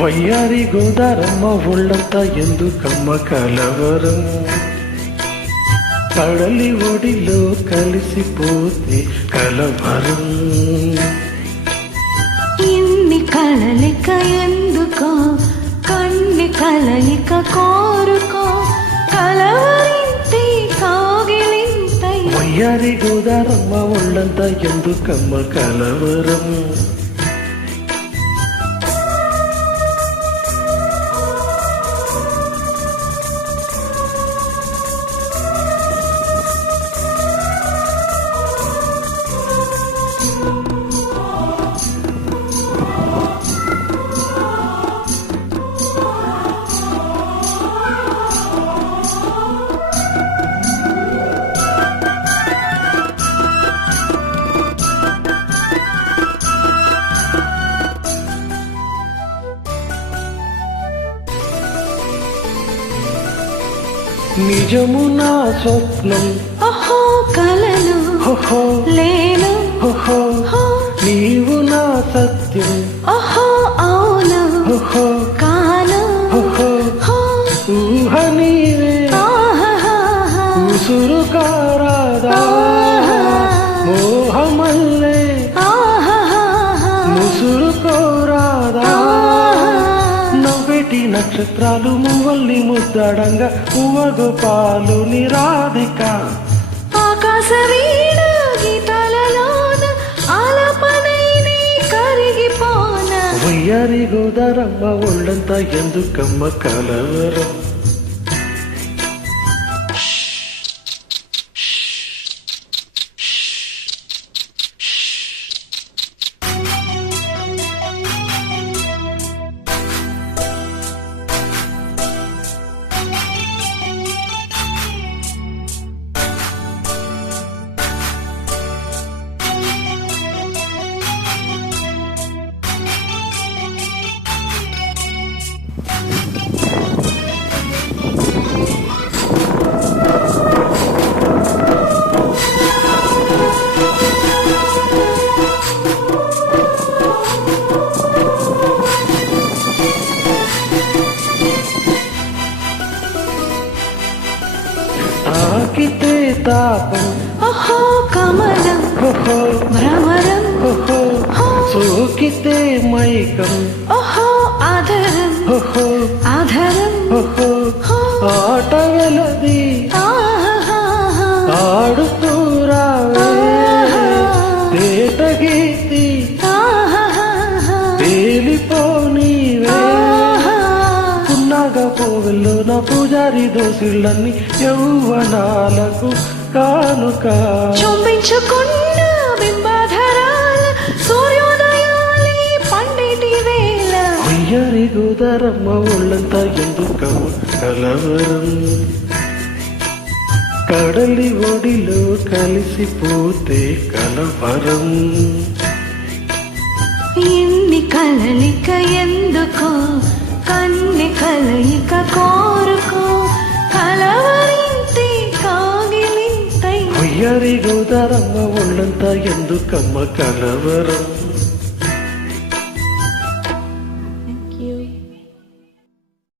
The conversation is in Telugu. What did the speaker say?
వయ్యారి గోదారమ్మ ఒళ్ళంత ఎందుకమ్మ కలవరం, కడలి ఒడిలో కలిసిపోతే కలవరం. ఇన్ని కలలిక ఎందుకో, కన్ని కలయిక కోరుకో, కలవరింటి కాగిలింతై. వయ్యారి గోదారమ్మ ఒళ్ళంత ఎందుకమ్మ కలవరం. నిజము నా స్వప్నం, ఓహో కలలు ఓహో లేను, ఓహో నీవు నా సత్యం, ఓహో అవును ఓహో కాను, ఓహో ఊహ నీవే ఉసురు కారాదా మోహమల్లే ముసురు కోరాదా. నవ్వెటి నక్షత్రాలు మువ్వల్ని ముద్దడంగా ఉవ్వగోపాలు నిరాధిక. ఆకాశ వీణ గీతాలలోన ఆలపనైనే కరిగిపోన. వయ్యారి గోదారమ్మ ఒళ్ళంత ఎందుకమ్మ కలవరం. తాకితే తాపం, ఓహో కమలం ఓహో భ్రమరం, ఓహో సోకితే మైకం, ఓహో ఆధరం ఓహో ఆధరం, ఓహో ఆట వెలది ఆడుతూ రావే తేట గీతి తేలిపోనీవే. పున్నాగ పోవెల్లో నా పూజారి దోసిళ్ళన్ని యౌవనాలకు కానుక. చూపించుకున్న బింబాధరాల సూర్యోదయాలే పండిటి వేళ. వయ్యారి గోదారమ్మ ఒళ్ళంత ఎందుకమ్మ కలవరం, కడలి ఒడిలో కలిసిపోతే కలవరం. ఇన్ని కలలిక ఎందుకో, కన్ని కలయిక కోరుకో, కలవరింటి కాగిలింతై. వయ్యారి గోదారమ్మ ఒళ్ళంత ఎందుకమ్మ కలవరం.